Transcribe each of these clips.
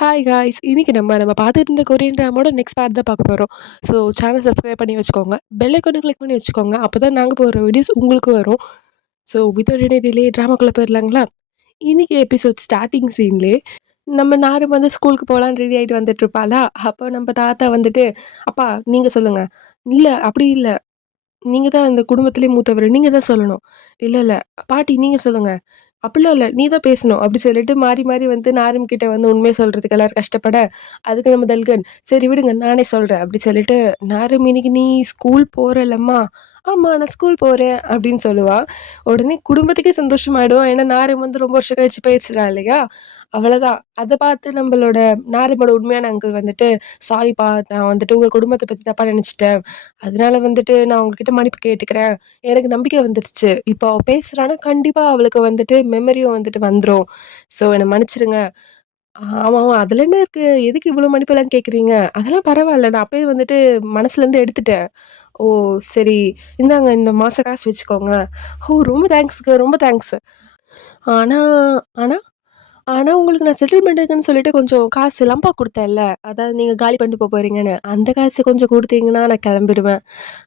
Hi guys! இன்னைக்கு நம்ம பார்த்துட்டு இருந்த கொரியன் ட்ராமாவோட நெக்ஸ்ட் பார்ட் தான் பார்க்க போறோம். ஸோ சேனல் சப்ஸ்கிரைப் பண்ணி வச்சுக்கோங்க. பெல் ஐகானை கிளிக் பண்ணி வச்சுக்கோங்க. அப்பதான் நாங்க போடுற வீடியோஸ் உங்களுக்கு வரும். ஸோ வித்தவுட் எனி டிலே ட்ராமாக்குள்ள போயிரலாங்களா? இன்னைக்கு எபிசோட் ஸ்டார்ட்டிங் சீன்லயே நம்ம நாரு வந்து ஸ்கூலுக்கு போலான்னு ரெடி ஆயிட்டு வந்துட்டு இருப்பாளா, அப்போ நம்ம தாத்தா வந்துட்டு, "அப்பா நீங்க சொல்லுங்க." "இல்ல அப்படி இல்ல. நீங்க தான் இந்த குடும்பத்திலேயே மூத்தவரு. நீங்க தான் சொல்லணும்." "இல்ல, இல்ல. பாட்டி நீங்க சொல்லுங்க." "அப்படிலாம் இல்ல. நீ தான் பேசணும்." அப்படி சொல்லிட்டு மாறி, மாறி வந்து நாரும் கிட்ட வந்து உண்மைய சொல்றதுக்கு எல்லாரும் கஷ்டப்பட, அதுக்கு நம்ம தல்கன், "சரி விடுங்க நானே சொல்றேன்." அப்படி சொல்லிட்டு, "நாரும் இன்னைக்கு நீ ஸ்கூல் போறல்லம்மா?" "ஆமா நான் ஸ்கூல் போறேன்." அப்படின்னு சொல்லுவா. உடனே குடும்பத்துக்கே சந்தோஷமாயிடும். ஏன்னா நாரும் வந்து ரொம்ப வருஷம் கழிச்சு பேசுறா இல்லையா? அவ்வளதான். அத பார்த்து நம்மளோட நாருமோட உண்மையான அங்கிள் வந்துட்டு, "சாரிப்பா நான் வந்துட்டு உங்க குடும்பத்த பத்தி தப்பா நெனச்சுட்டேன். அதனால வந்துட்டு நான் உங்ககிட்ட மன்னிப்பு கேட்டுக்கிறேன். எனக்கு நம்பிக்கை வந்துருச்சு. இப்போ அவ பேசுறான்னா, கண்டிப்பா அவளுக்கு வந்துட்டு மெமரியும் வந்துட்டு வந்துரும். ஸோ என்ன மன்னிச்சுருங்க." "ஆமாமா. அதுல என்ன இருக்கு? எதுக்கு இவ்ளோ மன்னிப்பெல்லாம் கேட்குறீங்க? அதெல்லாம் பரவால்ல. நான் அப்பயே வந்துட்டு மனசுலேருந்து எடுத்துட்டேன்." "ஓ! சரி. இந்தாங்க இந்த மாச காசு வச்சுக்கோங்க." "ஓ! ரொம்ப தேங்க்ஸ்ங்க. ரொம்ப தேங்க்ஸ்." ஆனா ஆனா ஆனா உங்களுக்கு நான் செட்டில்மெண்ட்டுக்குன்னு சொல்லிட்டு கொஞ்சம் காசு லம்பா குடுத்தேன்ல. அதாவது நீங்க காலி பண்ணிட்டு போறீங்கன்னு. அந்த காசு கொஞ்சம் குடுத்தீங்கன்னா நான் கெளம்பிடுவேன்.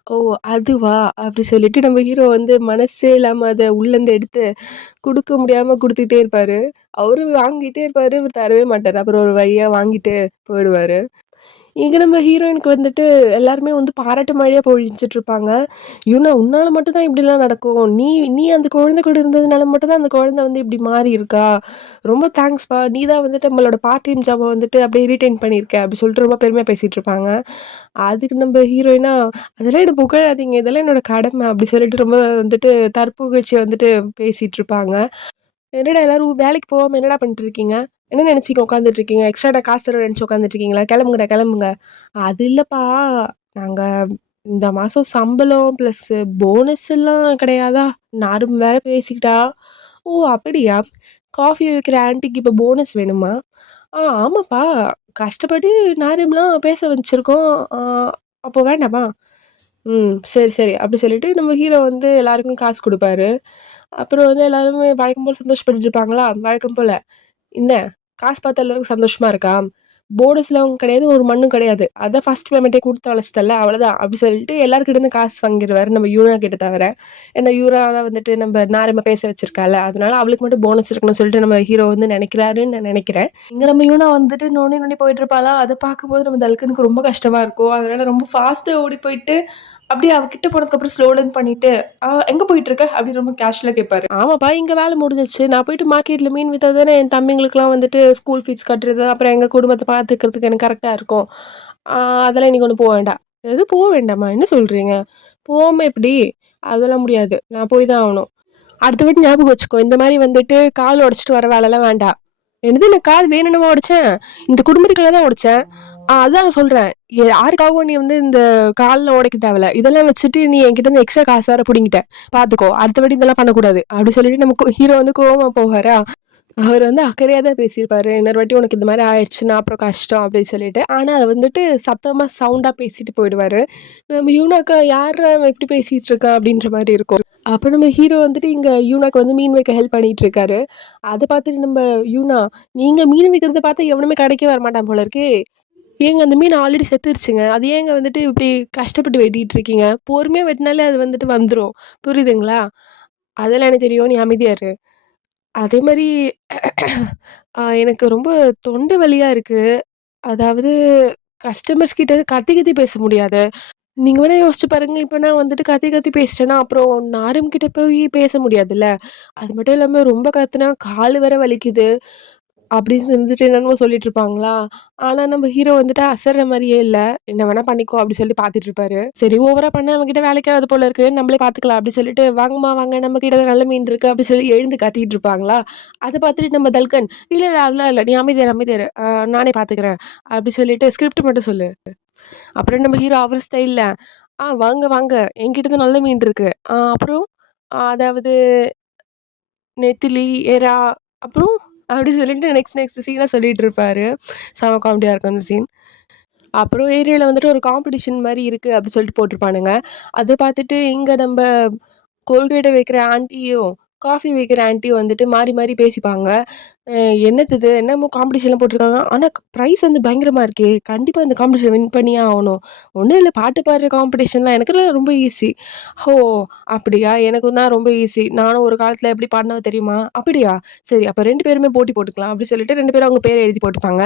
"ஓ! அதுவா?" அப்படி சொல்லிட்டு நம்ம ஹீரோ வந்து மனசே இல்லாம அத உள்ளருந்து எடுத்து குடுக்க முடியாம குடுத்துக்கிட்டே இருப்பாரு. அவரு வாங்கிட்டே இருப்பாரு. இவரு தரவே மாட்டாரு. அப்புறம் ஒரு வழியா வாங்கிட்டு போயிடுவாரு. இங்க நம்ம ஹீரோயினுக்கு வந்துட்டு எல்லாருமே வந்து பாராட்டு மழையா பொழிஞ்சுட்ருப்பாங்க. "யுனா உன்னால மட்டும் தான் இப்படிலாம் நடக்கும். நீ நீ அந்த குழந்தை கூட இருந்ததுனால மட்டும் தான் அந்த குழந்தை வந்து இப்படி மாறி இருக்கா. ரொம்ப தேங்க்ஸ்ப்பா. நீ தான் வந்துட்டு நம்மளோட பார்ட் டைம் ஜாப வந்துட்டு அப்படியே ரீடெயின் பண்ணியிருக்க." அப்படி சொல்லிட்டு ரொம்ப பெருமையா பேசிட்டு இருப்பாங்க. அதுக்கு நம்ம ஹீரோயினா, "அதெல்லாம் என்ன புகழாதீங்க. இதெல்லாம் என்னோட கடமை." அப்படி சொல்லிட்டு ரொம்ப வந்துட்டு தற்புகழ்ச்சியா வந்துட்டு பேசிட்டு இருப்பாங்க. "என்னடா எல்லாரும் வேலைக்கு போகாம என்னடா பண்ணிட்டு இருக்கீங்க? என்ன நெனச்சுக்க உட்காந்துட்டு இருக்கீங்க? எக்ஸ்ட்ராடா காசு தருவேன்னு நெனச்சு உட்காந்துட்டு இருக்கீங்களா? கெளம்புங்கடா, கெளம்புங்க." "அது இல்லப்பா, நாங்க இந்த மாசம் சம்பளம் பிளஸ் போனஸ் எல்லாம் கிடையாதா?" நாரும் வேற பேசிக்கிட்டா. "ஓ! அப்படியா? காஃபி விக்கிற ஆன்டிக்கு இப்ப போனஸ் வேணுமா?" ஆமாப்பா. கஷ்டப்பட்டு நாரிம்லாம் பேச வச்சிருக்கோம். அப்போ வேண்டாமா?" சரி, சரி." அப்படி சொல்லிட்டு நம்ம ஹீரோ வந்து எல்லாருக்கும் காசு குடுப்பாரு. அப்புறம் வந்து எல்லாருமே வழக்கம் போல சந்தோஷப்பட்டுட்டு இருப்பாங்களா? வழக்கம் போல. "என்ன காசு பாத்தா எல்லாருக்கும் சந்தோஷமா இருக்கா? போனஸ்லாம் கிடையாது, ஒரு மண்ணும் கிடையாது. அதான் ஃபர்ஸ்ட் பேமெண்ட்டே குடுத்து தொலைச்சிட்டல்ல, அவ்வளதான்." அப்படி சொல்லிட்டு எல்லார்கிட்டேருந்தும் காசு வாங்கிருவாரு. நம்ம யூனா கிட்ட தவிர. ஏன்னா யூரா தான் வந்துட்டு நம்ம நாரம பேச வச்சிருக்கால்ல, அதனால அவளுக்கு மட்டும் போனஸ் இருக்கணும்னு சொல்லிட்டு நம்ம ஹீரோ வந்து நெனைக்கிறாருன்னு நான் நெனைக்கிறேன். இங்க நம்ம யூனா வந்துட்டு நொண்டி நொண்டி போயிட்டுருப்பாளா, அத பார்க்கும்போது நம்ம தல்கனுக்கு ரொம்ப கஷ்டமா இருக்கும். அதனால ரொம்ப ஃபாஸ்ட்டா ஓடி போயிட்டு, அப்படியே அவ கிட்ட போனதுக்கப்புறம் ஸ்லோ டவுன் பண்ணிட்டு, எங்க போயிட்டுருக்க?" அப்படின்னு ரொம்ப கேஷுவலா கேட்பாரு. "ஆமாப்பா, இங்க வேல முடிஞ்சிருச்சு. நான் போயிட்டு மார்க்கெட்ல மீன் வித்தா தானே என் தம்பிங்களுக்குலாம் வந்துட்டு ஸ்கூல் ஃபீஸ் கட்டுறது, அப்புறம் எங்க குடும்பத்த பார்த்துக்கிறதுக்கு எனக்கு கரெக்ட்டா இருக்கும். ஆ அதெல்லாம் இன்னைக்கு ஒண்ணும் போ வேண்டாம்." "எது போ வேண்டாமா? என்ன சொல்றீங்க?" "போகாம எப்படி? அதெல்லாம் முடியாது. நான் போய் தான் ஆவணும்." அடுத்த வாட்டி ஞாபகம் வச்சுக்கோ. இந்த மாரி வந்துட்டு கால் உடைச்சுட்டு வர வேலைலாம் வேண்டாம். "என்னது நான் கால் வேணும்னேவா உடைச்சேன்? இந்த குடும்பத்துக்காக தான் உடைச்சேன்." அதான் நான் சொல்றேன். யாருக்காகவும் நீ வந்து இந்த கால்லாம் உடைக்க தேவையில்ல. இதெல்லாம் வச்சுட்டு நீ என்கிட்ட இருந்து எக்ஸ்ட்ரா காசு வேற புடுங்கிட்ட. பார்த்துக்கோ. அடுத்த வாட்டி இதெல்லாம் பண்ணக்கூடாது." அப்படி சொல்லிட்டு நம்ம ஹீரோ வந்து கோவமா போவாரா? அவர் வந்து அக்கறையா தான் பேசியிருப்பாரு. "இன்னொரு வாட்டி உனக்கு இந்த மாரி ஆயிடுச்சுன்னா அப்புறம் கஷ்டம்." அப்படின்னு சொல்லிட்டு. ஆனா அத வந்துட்டு சத்தமா சவுண்டா பேசிட்டு போயிடுவாரு. நம்ம யூனாக்கா யார்றா அவன் இப்படி பேசிட்டு இருக்கான் அப்படின்ற மாரி இருக்கும். அப்ப நம்ம ஹீரோ வந்துட்டு இங்க யூனாக்கு வந்து மீன் வைக்க ஹெல்ப் பண்ணிட்டு இருக்காரு. அத பார்த்துட்டு நம்ம யூனா, "நீங்க மீன் விக்கிறத பார்த்தா எவனுமே கடைக்கே வரமாட்டான் போல இருக்கே. ஏங்க அந்த மீன் ஆல்ரெடி செத்துருச்சுங்க. அது ஏங்க வந்துட்டு இப்படி கஷ்டப்பட்டு வெட்டிட்டு இருக்கீங்க? பொறுமையா வெட்டினாலே அது வந்துட்டு வந்துரும். புரியுதுங்களா?" "அதெல்லாம் எனக்கு தெரியும். நீ அமைதியா இரு." அதே மாரி எனக்கு ரொம்ப தொண்டை வலியா இருக்கு. அதாவது கஸ்டமர்ஸ் கிட்ட கத்தி கத்தி பேச முடியாது. நீங்க வேணா யோசிச்சு பாருங்க. இப்ப நான் வந்துட்டு கத்தி கத்தி பேசிட்டேன்னா, அப்புறம் நாரும் கிட்ட போய் பேச முடியாதுல்ல. அது மட்டும் இல்லாம ரொம்ப கத்துனா காலு வேற வலிக்குது. அப்படின்னு வந்துட்டு என்னென்னமோ சொல்லிட்டு இருப்பாங்களா? ஆனா நம்ம ஹீரோ வந்துட்டு அசர்ற மாரியே இல்ல. "என்ன வேணா பண்ணிக்கோ" அப்படி சொல்லி பார்த்துட்டு இருப்பாரு. சரி ஓவரா பண்ணா அவன்கிட்ட வேலைக்கு ஆகாது போல இருக்கு. நம்மளே பார்த்துக்கலாம் அப்படி சொல்லிட்டு, "வாங்கம்மா வாங்க நம்ம கிட்ட தான் நல்ல மீன் இருக்கு" அப்படி சொல்லி எழுந்து கத்திட்டு இருப்பாங்களா? அத பார்த்துட்டு நம்ம தல்கன், "இல்ல, இல்ல அதெல்லாம் இல்ல. நீ அமைதியா இரு, அமைதியா இரு. நானே பார்த்துக்கிறேன்" அப்படி சொல்லிட்டு ஸ்கிரிப்ட் மட்டும் சொல்லு. அப்புறம் நம்ம ஹீரோ அவர் ஸ்டைல்ல, வாங்க வாங்க என்கிட்ட தான் நல்ல மீன் இருக்கு. அப்புறம் அதாவது நெத்திலி, எறா அப்புறம் அப்படி சொல்லிட்டு நெக்ஸ்ட் நெக்ஸ்ட் சீனா சொல்லிட்டு இருப்பாரு. செம காமெடியா இருக்கும் அந்த சீன். அப்புறம் ஏரியால வந்துட்டு ஒரு காம்படிஷன் மாரி இருக்கு அப்படி சொல்லிட்டு போட்டுருப்பானுங்க. அத பார்த்துட்டு இங்க நம்ப கோல்கேட்ட வைக்கிற ஆன்டியும், காஃபி விக்கிற ஆன்டி வந்துட்டு மாறி மாறி பேசிப்பாங்க. அ "என்னது இது? என்னமோ காம்படிஷன்லாம் போட்டுருக்காங்க. ஆனா பிரைஸ் வந்து பயங்கரமா இருக்கே! கண்டிப்பா இந்த காம்படிஷன் வின் பண்ணியே ஆவணும். ஒண்ணும் இல்ல பாட்டு பாடுற காம்படிஷன்லாம் எனக்கெல்லாம் ரொம்ப ஈஸி." "ஓ! அப்படியா? எனக்கும் தான் ரொம்ப ஈஸி. நானும் ஒரு காலத்துல எப்படி பாடுனவ தெரியுமா?" "அப்படியா? சரி அப்ப 2 பேருமே போட்டி போட்டுக்கலாம்." அப்படி சொல்லிட்டு 2 பேரும் அவங்க பேர எழுதி போட்டுப்பாங்க.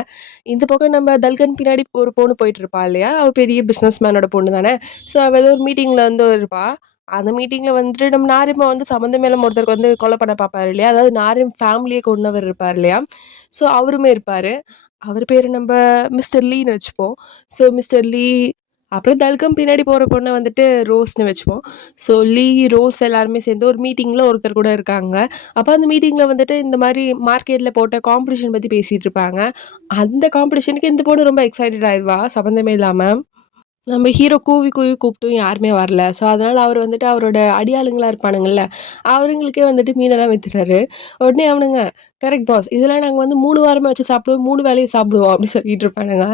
இந்த பக்கம் நம்ம தல்கன் பின்னாடி ஒரு பொண்ணு போயிட்டுருப்பா இல்லையா? அவ பெரிய பிசினஸ் மேனோட பொண்ணு தானே! ஸோ அவ ஏதோ ஒரு மீட்டிங்ல வந்து இருப்பா. அந்த மீட்டிங்ல வந்துட்டு நம்ம நாரிமா வந்து சம்மந்தமே இல்லாம ஒருத்தருக்கு வந்து கொலை பண்ண பார்ப்பாரு இல்லையா? அதாவது நாரிம் ஃபேமிலியே கொன்னவர் இருப்பார் இல்லையா? ஸோ அவருமே இருப்பாரு. அவர் பேரு நம்ப மிஸ்டர் லீன்னு வச்சுப்போம். ஸோ மிஸ்டர் லீ, அப்புறம் தல்கம் பின்னாடி போற பொண்ண வந்துட்டு ரோஸ்ன்னு வச்சுப்போம். ஸோ லீ, ரோஸ் எல்லாருமே சேர்ந்து ஒரு மீட்டிங்ல ஒருத்தர் கூட இருக்காங்க. அப்ப அந்த மீட்டிங்ல வந்துட்டு இந்த மாரி மார்க்கெட்ல போட்ட காம்படிஷன் பத்தி பேசிட்டு இருப்பாங்க. அந்த காம்படிஷனுக்கு இந்த பொண்ணு ரொம்ப எக்ஸைட்டட் ஆயிருவா, சம்மந்தமே இல்லாம. நம்ம ஹீரோ கூவி கூவி கூப்பிட்டும் யாருமே வரல. ஸோ, அதனால அவரு வந்துட்டு அவரோட அடியாளுங்களா இருப்பானுங்கல்ல, அவருங்களுக்கே வந்துட்டு மீனெல்லாம் வித்துட்டாரு. உடனே அவனுங்க, "கரெக்ட் பாஸ். இதெல்லாம் நாங்க வந்து 3 வாரமா வச்சு சாப்பிடுவோம். 3 வேளையும் சாப்பிடுவோம்." அப்படி சொல்லிட்டு இருப்பானுங்க.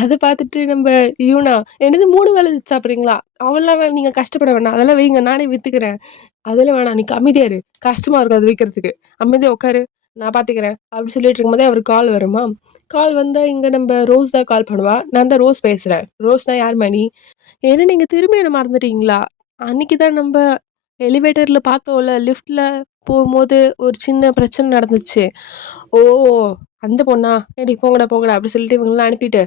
அத பார்த்துட்டு நம்ப இவனா, "என்னது 3 வேளை வச்சு சாப்பிடுறீங்களா? அவன்லாம் நீங்க கஷ்டப்பட வேணாம். அதெல்லாம் வைங்க. நானே வித்துக்கிறேன்." "அதெல்லாம் வேணாம். நீ அமைதியா இரு. கஷ்டமா இருக்கும் அது விக்கிறதுக்கு. அமைதியா உட்காரு. நான் பார்த்துக்கிறேன்." அப்படி சொல்லிட்டு இருக்கும்போதே அவருக்கு கால் வருமா, கால் வந்தா இங்க நம்ப ரோஸ் தான் கால் பண்ணுவா. "நான் தான் ரோஸ் பேசுறேன்." "ரோஸ்னா யாரும்மா நீ?" "என்ன நீங்க திரும்பி என்ன மறந்துட்டீங்களா? அன்னைக்கு தான் நம்ப எலிவேட்டர்ல பார்த்தோம்ல, லிஃப்ட்ல போம்போது ஒரு சின்ன பிரச்சனை நடந்துச்சு." "ஓ! அந்த பொண்ணா? ஏடி போங்கடா, போங்கடா" அப்படி சொல்லிட்டு இவங்களலாம் அனுப்பிட்டு,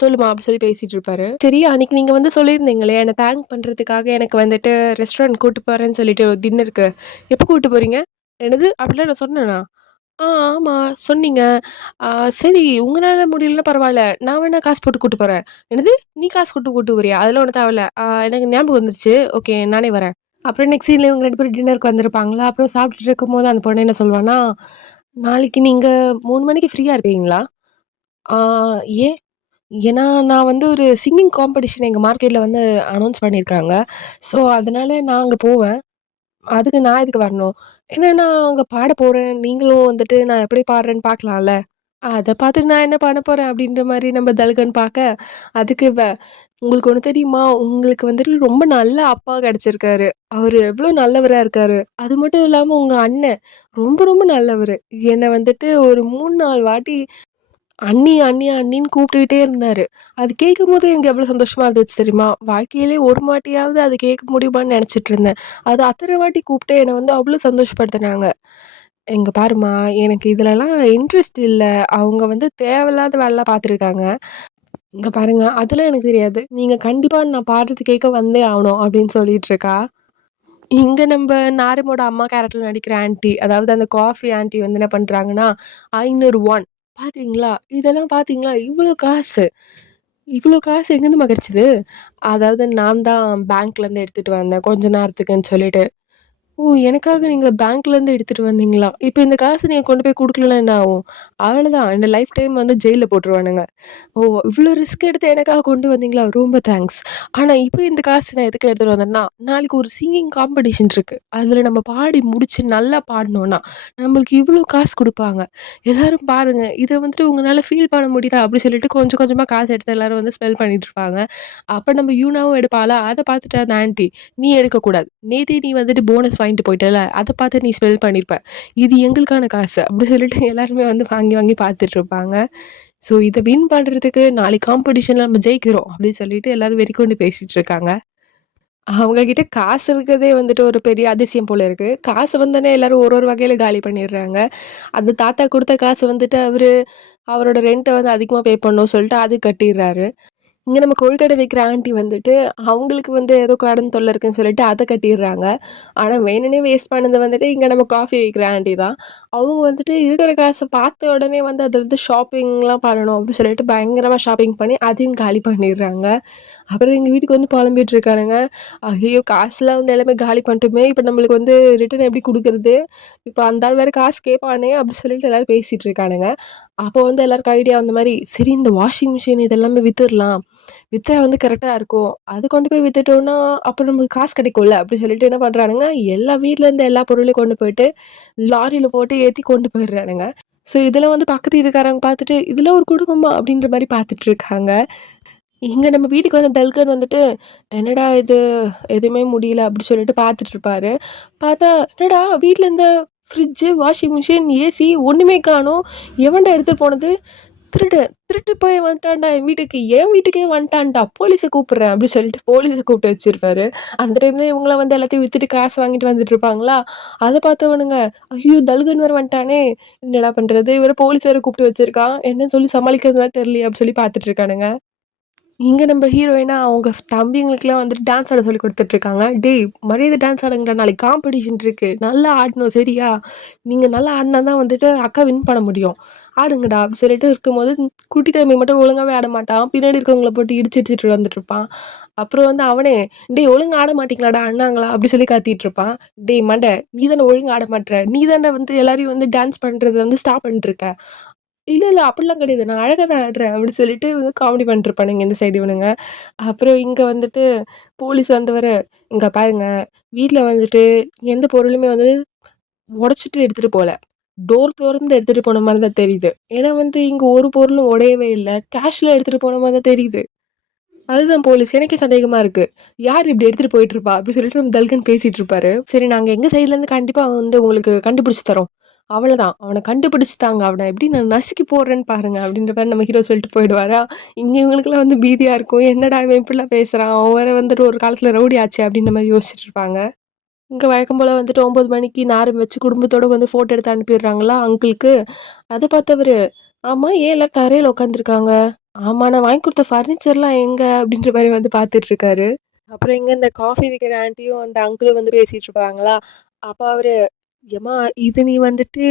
சொல்லுமா" அப்படி சொல்லி பேசிட்டு இருப்பாரு. சரி அன்னைக்கு நீங்க வந்து சொல்லியிருந்தீங்களே, என்ன தேங்க் பண்றதுக்காக எனக்கு வந்துட்டு ரெஸ்டாரண்ட் கூட்டு போறேன்னு சொல்லிட்டு ஒரு டின்னருக்கு. எப்ப கூட்டு போறீங்க? என்னது? அப்படிலாம் நான் சொன்னேனா? ஆமா சொன்னீங்க. ஆ சரி உங்கனால முடியலன்னா பரவால்ல. நான் வேணா காசு போட்டு கூட்டு போறேன். என்னது? நீ காசு போட்டு கூட்டு போறியா? அதெல்லாம் ஒண்ணும் தேவையில்ல. எனக்கு ஞாபகம் வந்துருச்சு. ஓகே நானே வரேன். அப்புறம் நெக்ஸ்ட் சீன்ல இவங்க 2 பேரும் டின்னருக்கு வந்திருப்பாங்களா, அப்புறம் சாப்பிட்டுட்டு இருக்கும்போது அந்த பொண்ணு என்ன சொல்வான்னா, "நாளைக்கு நீங்க 3 மணிக்கு ஃப்ரீயா இருப்பீங்களா?" "ஆ ஏன்?" "ஏன்னா நான் வந்து ஒரு சிங்கிங் காம்படிஷன் எங்க மார்க்கெட்ல வந்து அனௌன்ஸ் பண்ணியிருக்காங்க. ஸோ அதனால நான் அங்க போவேன்." "அதுக்கு நான் எதுக்கு வரணும்?" "ஏன்னா நான் அங்க பாட போறேன். நீங்களும் வந்துட்டு நான் எப்படி பாடுறேன்னு பார்க்கலாம்ல." அத பார்த்துட்டு நான் என்ன பண்ண போறேன் அப்படின்ற மாரி நம்ம தல்கன் பாக்க, அதுக்கு உங்களுக்கு ஒண்ணு தெரியுமா? உங்களுக்கு வந்துட்டு ரொம்ப நல்ல அப்பா கிடைச்சிருக்காரு. அவரு எவ்ளோ நல்லவரா இருக்காரு. அது மட்டும் இல்லாம உங்க அண்ணன் ரொம்ப ரொம்ப நல்லவரு. என்ன வந்துட்டு ஒரு 3, 4 வாட்டி அண்ணி, அண்ணி, அண்ணின்னு கூப்பிட்டுக்கிட்டே இருந்தாரு. அது கேட்கும்போது எனக்கு எவ்ளோ சந்தோஷமா இருந்துச்சு தெரியுமா? வாழ்க்கையிலே ஒரு வாட்டியாவது அது கேட்க முடியுமான்னு நெனச்சுட்டு இருந்தேன். அது அத்தன வாட்டி கூப்பிட்டு என்ன வந்து அவ்ளோ சந்தோஷப்படுத்துனாங்க. "இங்க பாரும்மா, எனக்கு இதுலலாம் இன்ட்ரெஸ்ட் இல்ல. அவங்க வந்து தேவையில்லாத வேலைலாம் பார்த்துருக்காங்க. இங்க பாருங்க, அதெல்லாம் எனக்கு தெரியாது. நீங்க கண்டிப்பா நான் பாடுறது கேட்க வந்தே ஆவணும்." அப்படின்னு சொல்லிட்டு இருக்கா. இங்க நம்ப நாருமோட அம்மா கேரக்டர்ல நடிக்கிற ஆன்டி, அதாவது அந்த காஃபி ஆன்டி வந்து என்ன பண்றாங்கன்னா, 500 வான் பாத்தீங்களா? இதெல்லாம் பாத்தீங்களா? இவ்ளோ காசு. இவ்ளோ காசு எங்கேருந்தும்மா கிடைச்சது? அதாவது நான் தான் பேங்க்லேருந்து எடுத்துட்டு வந்தேன் கொஞ்ச நேரத்துக்குன்னு சொல்லிட்டு. ஓ! எனக்காக நீங்க பேங்க்லேருந்து எடுத்துட்டு வந்தீங்களா? இப்ப இந்த காச நீங்க கொண்டு போய் குடுக்கலன்னா என்ன ஆகும்? அவ்வளதான். என்ன லைஃப் டைம் வந்து ஜெயில்ல போட்டுருவானுங்க. ஓ! இவ்ளோ ரிஸ்க் எடுத்து எனக்காக கொண்டு வந்தீங்களா? ரொம்ப தேங்க்ஸ். ஆனா இப்ப இந்த காசு நான் எதுக்கு எடுத்துட்டு வந்தேன்னா, நாளைக்கு ஒரு சிங்கிங் காம்படிஷன் இருக்கு. அதுல நம்ம பாடி முடிச்சு நல்லா பாடுனோம்னா, நம்மளுக்கு இவ்ளோ காசு குடுப்பாங்க. எல்லாரும் பாருங்க. இத வந்துட்டு உங்கனால ஃபீல் பண்ண முடியுதா? அப்டி சொல்லிட்டு கொஞ்சம் கொஞ்சமா காசு எடுத்து எல்லாரும் வந்து ஸ்பெல் பண்ணிட்டு இருப்பாங்க. அப்ப நம்ம யூனாவும் எடுப்பாளா, அத பார்த்துட்டு அந்த ஆன்டி, "நீ எடுக்கக்கூடாது. நேத்தே நீ வந்துட்டு போனஸ் வாங்கிட்டு போயிட்டல்ல, அத பார்த்து நீ ஸ்பெல் பண்ணியிருப்ப. இது எங்களுக்கான காசு." அப்படி சொல்லிட்டு எல்லாருமே வந்து வாங்கி வாங்கி பார்த்துட்டு இருப்பாங்க. ஸோ இத வின் பண்றதுக்கு நாளைக்கு காம்படிஷன்ல நம்ம ஜெயிக்கிறோம் அப்படின்னு சொல்லிட்டு எல்லாரும் வெறிக்கொண்டு பேசிட்டு இருக்காங்க. அவங்க கிட்ட காசு இருக்கதே வந்துட்டு ஒரு பெரிய அதிசயம் போல இருக்கு. காசு வந்தோனே எல்லாரும் ஒரு ஒரு வகையில காலி பண்ணிடுறாங்க. அந்த தாத்தா குடுத்த காசு வந்துட்டு அவரோட ரென்ட்ட வந்து அதிகமா பே பண்ணணும்னு சொல்லிட்டு அது கட்டிர்றாரு. இங்க நம்ம கொழுக்கட்டை விக்கிற ஆன்டி வந்துட்டு, அவங்களுக்கு வந்து ஏதோ கடன் தொல்ல இருக்குன்னு சொல்லிட்டு அத கட்டிர்றாங்க. ஆனா வேணும்னே வேஸ்ட் பண்ணது வந்துட்டு இங்க நம்ம காஃபி விக்கிற ஆன்டி தான். அவங்க வந்துட்டு இருக்கிற காச பார்த்த உடனே வந்து அத வந்து ஷாப்பிங்லாம் பண்ணணும் அப்டி சொல்லிட்டு பயங்கரமா ஷாப்பிங் பண்ணி அதையும் காலி பண்ணிர்றாங்க. அப்புறம் எங்க வீட்டுக்கு வந்து புலம்பிட்டு இருக்கானுங்க. "ஐயய்யோ! காசுலாம் வந்து எல்லாமே காலி பண்ணிட்டோமே! இப்ப நம்மளுக்கு வந்து ரிட்டர்ன் எப்படி குடுக்குறது? இப்ப அந்த ஆள் வேற காசு கேட்பானே!" அப்டி சொல்லிட்டு எல்லாரும் பேசிட்டு இருக்கானுங்க. அப்போ வந்து எல்லாருக்கும் ஐடியா வந்த மாரி, "சரி இந்த வாஷிங் மிஷின் இதெல்லாமே வித்துர்லாம். வித்தா வந்து கரெக்ட்டா இருக்கும். அது கொண்டு போய் வித்துட்டோம்னா, அப்புறம் நமக்கு காசு கிடைக்கும்ல." அப்படி சொல்லிட்டு என்ன பண்றானுங்க, எல்லா வீட்ல இருந்த எல்லா பொருளையும் கொண்டு போயிட்டு, லாரில போட்டு ஏத்தி கொண்டு போயிடுறானுங்க. ஸோ இதெல்லாம் வந்து பக்கத்து வீட்டுக்காரங்க பார்த்துட்டு, "இதெல்லாம் ஒரு குடும்பமா?" அப்படின்ற மாரி பார்த்துட்டு இருக்காங்க. இங்க நம்ம வீட்டுக்கு வந்த தல்கர் வந்துட்டு, "என்னடா இது எதுவுமே முடியல." அப்படி சொல்லிட்டு பார்த்துட்டு இருப்பாரு. பார்த்தா, "என்னடா வீட்ல இந்த ஃப்ரிட்ஜு, வாஷிங் மிஷின், ஏசி ஒண்ணுமே காணோம். எவன்டா எடுத்துட்டு போனது? திருடன். திருட்டு பையன் வந்துட்டான்டா என் வீட்டுக்கு. என் வீட்டுக்கே வந்துட்டான்டா. போலீஸ கூப்பிடுறேன் அப்படின்னு சொல்லிட்டு போலீஸ கூப்பிட்டு வச்சிருப்பாரு. அந்த டைம்ல இவங்கலாம் வந்து எல்லாத்தையும் வித்துட்டு காசு வாங்கிட்டு வந்துட்டு இருப்பாங்களா? அத பார்த்தவனுங்க, ஐயோ! தல்கன் வேற வந்துட்டானே! என்னடா பண்றது? இவர போலீஸ் வேற கூப்பிட்டு வச்சிருக்கான். என்னன்னு சொல்லி சமாளிக்கிறதுலாம் தெரியலையே அப்படின்னு சொல்லி பார்த்துட்டு இருக்கானுங்க. இங்க நம்ம ஹீரோயினா அவங்க தம்பிங்களுக்குலாம் வந்துட்டு டான்ஸ் ஆட சொல்லிக் குடுத்துட்டுருக்காங்க. "டேய் மரியாதை டான்ஸ் ஆடுங்கடா, நாளைக்கு காம்படிஷன் இருக்கு. நல்லா ஆடணும் சரியா? நீங்க நல்லா ஆடுனா தான் வந்துட்டு அக்கா வின் பண்ண முடியும். ஆடுங்கடா" அப்படி சொல்லிட்டு இருக்கும்போது, குட்டி தம்பி மட்டும் ஒழுங்காவே ஆட மாட்டான். பின்னாடி இருக்கவங்கள போட்டு இடிச்சு இடிச்சுட்டு வந்துட்டுருப்பான். அப்புறம் வந்து அவனே, "டேய் ஒழுங்கா ஆட மாட்டீங்களாடா அண்ணாங்களா?" அப்படி சொல்லி கத்திட்டு இருப்பான். "டேய் மண்ட, நீ தானே ஒழுங்கா ஆட மாட்ற. நீ தானே வந்து எல்லாரையும் வந்து டான்ஸ் பண்றத வந்து ஸ்டாப் பண்ணிட்டு இருக்க. இல்ல, இல்ல அப்படிலாம் கிடையாது. நான் அழகா தான் ஆடுறேன்." அப்படி சொல்லிட்டு வந்து காமெடி பண்ணிட்டுருப்பானுங்க இந்த சைடு இவனுங்க. அப்புறம் இங்க வந்துட்டு போலீஸ் வந்தவரு, "இங்க பாருங்க, வீட்ல வந்துட்டு எந்த பொருளுமே வந்து உடைச்சுட்டு எடுத்துட்டு போல. டோர் தொறந்து எடுத்துட்டு போன மாரி தான் தெரியுது. ஏன்னா வந்து இங்க ஒரு பொருளும் உடையவே இல்ல. கேஷ்ல எடுத்துட்டு போன மாரி தான் தெரியுது." அதுதான் போலீஸ். எனக்கே சந்தேகமா இருக்கு. "யார் இப்படி எடுத்துட்டு போயிட்டுருப்பா?" அப்படி சொல்லிட்டு நம்ம தல்கன் பேசிட்டு இருப்பாரு. "சரி நாங்க எங்க சைட்லருந்து கண்டிப்பா வந்து உங்களுக்கு கண்டுபிடிச்சு தர்றோம். அவ்வளதான். அவன கண்டுபிடிச்சு தாங்க. அவன எப்படி நான் நசுக்கி போடுறேன்னு பாருங்க." அப்படின்ற மாரி நம்ம ஹீரோ சொல்லிட்டு போயிடுவாரா, இங்க இவங்களுக்கெல்லாம் வந்து பீதியா இருக்கும். என்னடா இவன் இப்படிலாம் பேசுறான்? அவன் வேற வந்துட்டு ஒரு காலத்துல ரவுடி ஆச்சே அப்படின்ற மாரி யோசிச்சுட்டு இருப்பாங்க. இங்க வழக்கம் போல வந்துட்டு 9 மணிக்கு நாரம் வச்சு குடும்பத்தோட வந்து ஃபோட்டோ எடுத்து அனுப்பிடுறாங்களா அங்கிளுக்கு. அத பார்த்தவரு, "ஆமா ஏன் எல்லாரும் தரையில உட்காந்துருக்காங்க? ஆமா நான் வாங்கி குடுத்த ஃபர்னிச்சர்லாம் எங்க?" அப்படின்ற மாரி வந்து பார்த்துட்டு இருக்காரு. அப்புறம் எங்க இந்த காஃபி விக்கிற ஆன்டியும் அந்த அங்கிளும் வந்து பேசிட்டு இருப்பாங்களா, அப்ப அவரு, "எம்மா இது நீ வந்துட்டு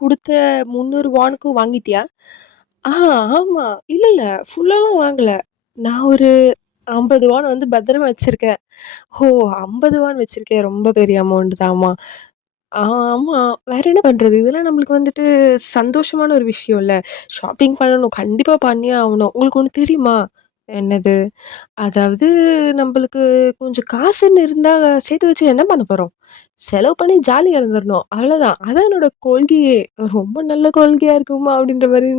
குடுத்த 300 வானுக்கும் வாங்கிட்டியா?" "ஆ ஆமா. இல்ல, இல்ல ஃபுல்லாலாம் வாங்கல. நான் ஒரு 50 வான் வந்து பத்திரமா வச்சிருக்கேன்." "ஓ! 50 வான் வச்சிருக்கேன். ரொம்ப பெரிய அமௌண்ட் தான்மா." ஆமா. வேற என்ன பண்றது? இதெல்லாம் நம்மளுக்கு வந்துட்டு சந்தோஷமான ஒரு விஷயம்ல. ஷாப்பிங் பண்ணணும். கண்டிப்பா பண்ணியே ஆவணும். உங்களுக்கு ஒண்ணு தெரியுமா? என்னது? அதாவது நம்பளுக்கு கொஞ்சம் காசுன்னு இருந்தா சேர்த்து வச்சு என்ன பண்ண போறோம்? செலவு பண்ணி ஜாலியா இருந்துரணும். அவ்வளோதான். அதான் என்னோட கொள்கையே. ரொம்ப நல்ல கொள்கையா இருக்குமா! அப்டின்ற மாரி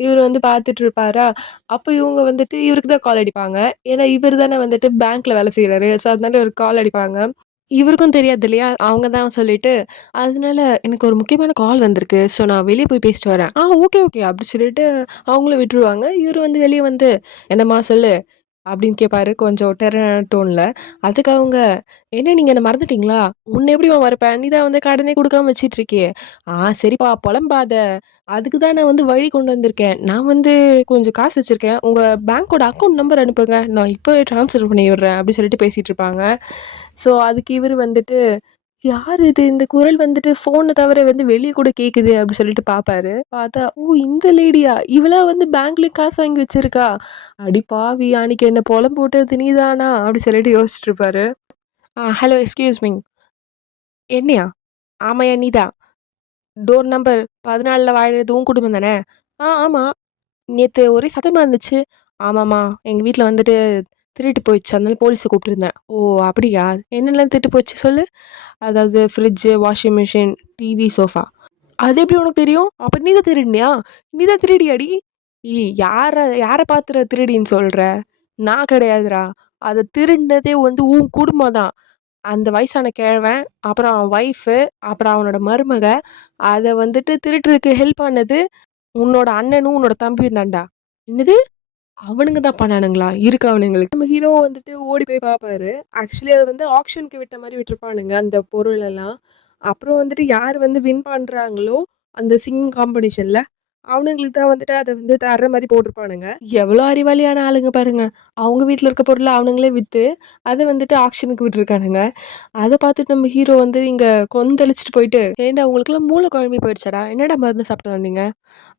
இவரு வந்து பார்த்துட்டு இருப்பாரா, அப்ப இவங்க வந்துட்டு இவருக்கு தான் கால் அடிப்பாங்க. ஏன்னா, இவரு தானே வந்துட்டு பேங்க்ல வேலை செய்றாரு. ஸோ, அதனால இவருக்கு கால் அடிப்பாங்க. இவருக்கும் தெரியாது இல்லையா? அவங்க தான் சொல்லிட்டு, அதனால எனக்கு ஒரு முக்கியமான கால் வந்திருக்கு. ஸோ நான் வெளிய போய் பேசிட்டு வரேன். Okay, okay. அப்டி சொல்லிட்டு அவங்களும் விட்டுருவாங்க. இவரு வந்து வெளிய வந்து, "என்னம்மா சொல்லு?" அப்படின்னு கேட்பாரு கொஞ்சம் டெரரான டோன்ல. அதுக்கு அவங்க, "என்ன நீங்க என்ன மறந்துட்டீங்களா? உன்ன எப்படிம்மா மறப்பேன்? நீ தான் வந்து கடனே குடுக்காம வச்சுட்டு இருக்கியே." சரிப்பா பொலம்பாத. அதுக்கு தான் நான் வந்து வழி கொண்டு வந்திருக்கேன். நான் வந்து கொஞ்சம் காசு வச்சிருக்கேன். உங்க பேங்கோட அக்கவுண்ட் நம்பர் அனுப்புங்க. நான் இப்பவே ட்ரான்ஸ்ஃபர் பண்ணி விடுறேன்." அப்படி சொல்லிட்டு பேசிட்டு இருப்பாங்க. ஸோ அதுக்கு இவரு வந்துட்டு, "யார் இது? இந்த குரல் வந்துட்டு ஃபோன தவிர வந்து வெளிய கூட கேட்குது." அப்படி சொல்லிட்டு பார்ப்பாரு. பார்த்தா, "ஓ! இந்த லேடியா? இவளா வந்து பேங்க்ல காசு வாங்கி வச்சிருக்கா? அடி பாவி! அன்னைக்கு என்ன பொலம் போட்டது நீதானா?" அப்படி சொல்லிட்டு யோசிச்சுட்டு இருப்பாரு. Hello excuse me. என்னையா? ஆமாய்யா நீதான். டோர் நம்பர் 14ல வாழுறது உன் குடும்பம் தானே? ஆமா. நேத்து ஒரே சத்தமா இருந்துச்சு. ஆமாம்மா. எங்க வீட்ல வந்துட்டு திருட்டு போயிடுச்சு. அதனால போலீஸ கூப்பிட்டுருந்தேன். ஓ! அப்படியா? என்னலாம் திருட்டு போச்சு சொல்லு? அதாவது fridge, washing machine, TV, sofa. அது எப்படி உனக்கு தெரியும்? அப்ப நீ தான் திருடுனியா? நீ தான் திருடியாடி? யார யார பாத்துடா திருடின்னு சொல்ற? நான் கிடையாதுடா. அத திருடினதே வந்து உன் குடும்பம் தான். அந்த வயசான கிழவன், அப்புறம் அவன் ஒய்ஃபு, அப்புறம் அவனோட மருமக, அத வந்துட்டு திருடுறதுக்கு ஹெல்ப் பண்ணது உன்னோட அண்ணனும், உன்னோட தம்பியும் தான்டா. என்னது? அவனுங்க தான் பண்ணானுங்களா? இருக்கு அவனுங்களுக்கு. நம்ம ஹீரோ வந்துட்டு ஓடி போய் பார்ப்பாரு. ஆக்சுவலி அது வந்து ஆக்ஷனுக்கு விட்ட மாரி விட்டுருப்பானுங்க, அந்த பொருள் எல்லாம். அப்புறம் வந்துட்டு யார் வந்து வின் பண்றாங்களோ, அந்த சிங்கிங் காம்படிஷன்ல, அவனுங்களுக்கு தான் வந்துட்டு அத வந்து தர்ற மாரி போட்டிருப்பானுங்க. எவ்வளோ அறிவாளியான ஆளுங்க பாருங்க. அவங்க வீட்ல இருக்க பொருள அவனுங்களே வித்து, அத வந்துட்டு ஆக்ஷனுக்கு விட்டுருக்கானுங்க. அத பார்த்துட்டு நம்ம ஹீரோ வந்து இங்க கொந்தளிச்சுட்டு போயிட்டு, "ஏன்டா உங்களுக்கெல்லாம் மூளை குழம்பி போயிடுச்சாடா? என்னடா மருந்து சாப்பிட்டு வந்தீங்க?"